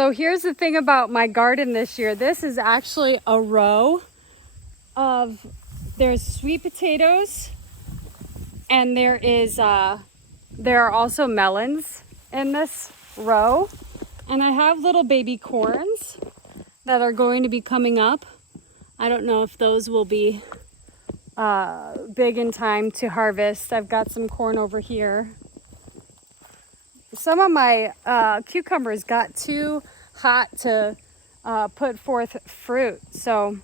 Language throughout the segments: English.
So here's the thing about my garden this year. This is actually a row of, there's sweet potatoes, and there are also melons in this row. And I have little baby corns that are going to be coming up. I don't know if those will be big in time to harvest. I've got some corn over here. Some of my cucumbers got too hot to put forth fruit. So,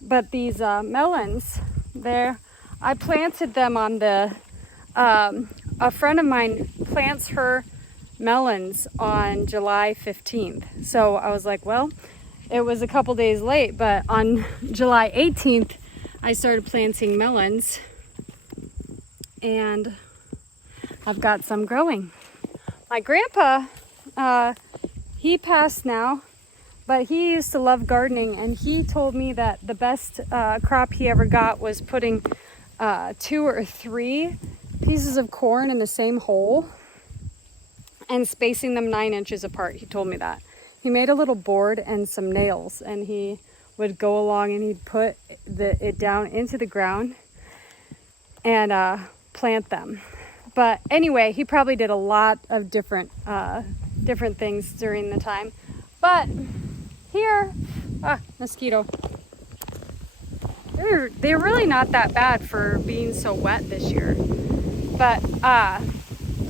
but these melons, I planted them on the, a friend of mine plants her melons on July 15th. So I was like, well, it was a couple days late, but on July 18th, I started planting melons, and I've got some growing. My grandpa, he passed now, but he used to love gardening, and he told me that the best crop he ever got was putting 2 or 3 pieces of corn in the same hole and spacing them 9 inches apart. He told me that. He made a little board and some nails, and he would go along and he'd put it down into the ground and plant them. But anyway, he probably did a lot of different things during the time. But here, mosquito. They're really not that bad for being so wet this year. But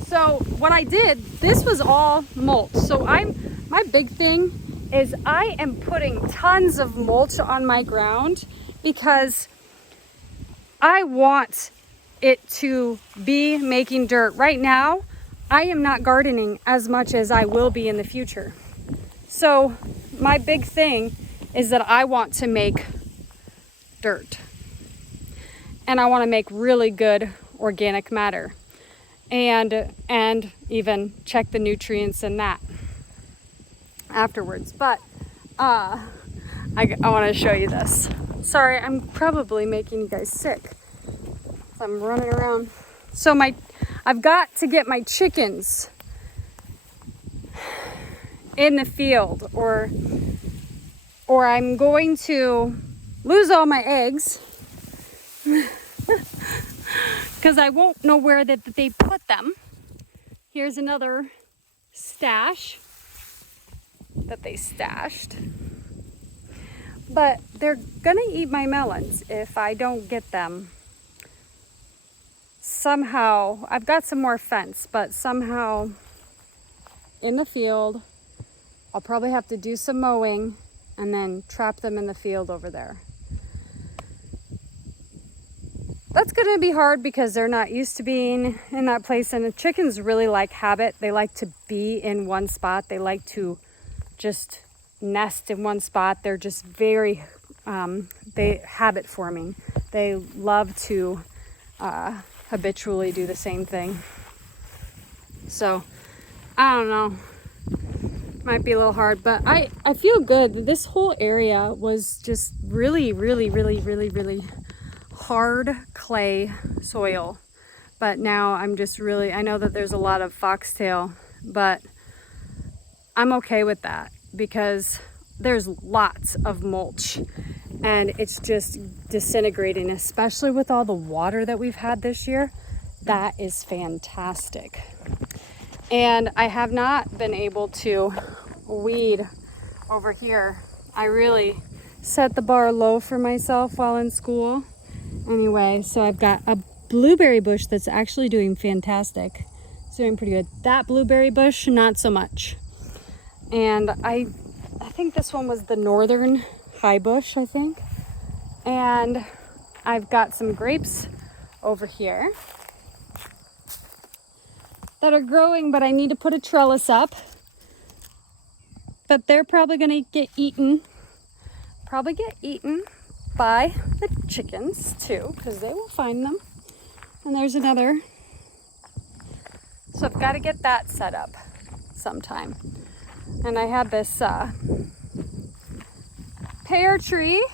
so what I did, this was all mulch. So my big thing is I am putting tons of mulch on my ground because I want it to be making dirt. Right now, I am not gardening as much as I will be in the future. So my big thing is that I want to make dirt. And I want to make really good organic matter. And even check the nutrients in that afterwards. But I want to show you this. Sorry, I'm probably making you guys sick. I'm running around. So I've got to get my chickens in the field, or I'm going to lose all my eggs because I won't know where that they put them. Here's another stash that they stashed. But they're gonna eat my melons if I don't get them. Somehow, I've got some more fence, but somehow in the field, I'll probably have to do some mowing and then trap them in the field over there. That's going to be hard because they're not used to being in that place, and the chickens really like habit. They like to be in one spot. They like to just nest in one spot. They're just very habit forming. They love to habitually do the same thing. So I don't know, might be a little hard, but I feel good. This whole area was just really hard clay soil, but now I'm just I know that there's a lot of foxtail, but I'm okay with that because there's lots of mulch and it's just disintegrating, especially with all the water that we've had this year. That is fantastic. And I have not been able to weed over here. I really set the bar low for myself while in school. Anyway, so I've got a blueberry bush that's actually doing fantastic. It's doing pretty good. That blueberry bush, not so much. And I think this one was the northern high bush, I think. And I've got some grapes over here that are growing, but I need to put a trellis up. But they're probably gonna get eaten. Probably get eaten by the chickens too, because they will find them. And there's another. So I've got to get that set up sometime. And I had this pear tree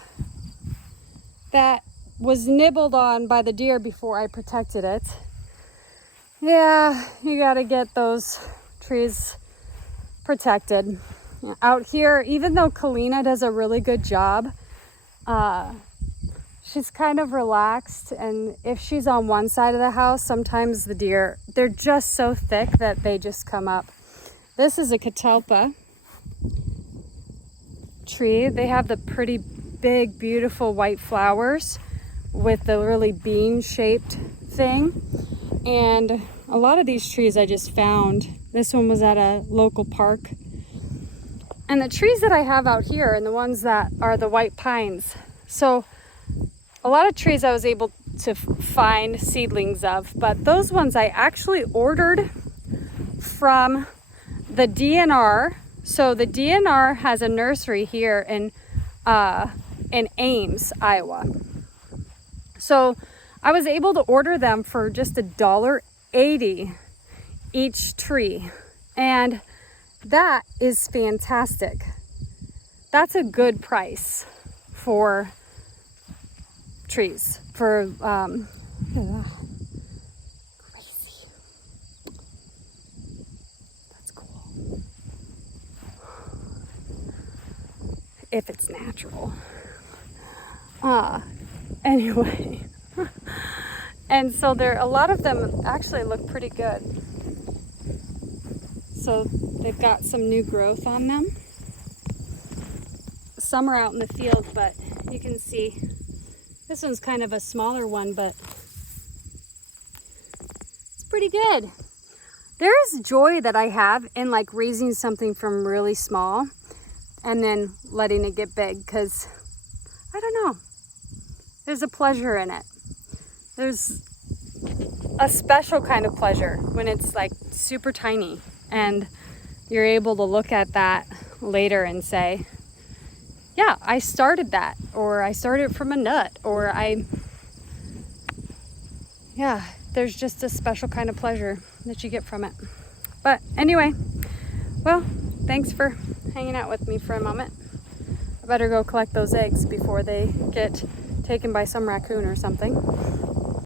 that was nibbled on by the deer before I protected it. Yeah, you got to get those trees protected. out here, even though Kalina does a really good job, she's kind of relaxed, and if she's on one side of the house, sometimes the deer, they're just so thick that they just come up. This is a catalpa tree. They have the pretty big, beautiful white flowers with the really bean-shaped thing. And a lot of these trees I just found. This one was at a local park. And the trees that I have out here and the ones that are the white pines. So a lot of trees I was able to find seedlings of, but those ones I actually ordered from the DNR. So the DNR has a nursery here in Ames, Iowa. So I was able to order them for just $1.80 each tree. And that is fantastic. That's a good price for trees. For crazy. That's cool. If it's natural. Anyway. And so a lot of them actually look pretty good. So they've got some new growth on them. Some are out in the field, but you can see this one's kind of a smaller one, but it's pretty good. There is joy that I have in like raising something from really small and then letting it get big, because I don't know, there's a pleasure in it. There's a special kind of pleasure when it's like super tiny and you're able to look at that later and say, yeah, I started that, or I started from a nut, or there's just a special kind of pleasure that you get from it. But anyway, well, thanks for hanging out with me for a moment. I better go collect those eggs before they get taken by some raccoon or something.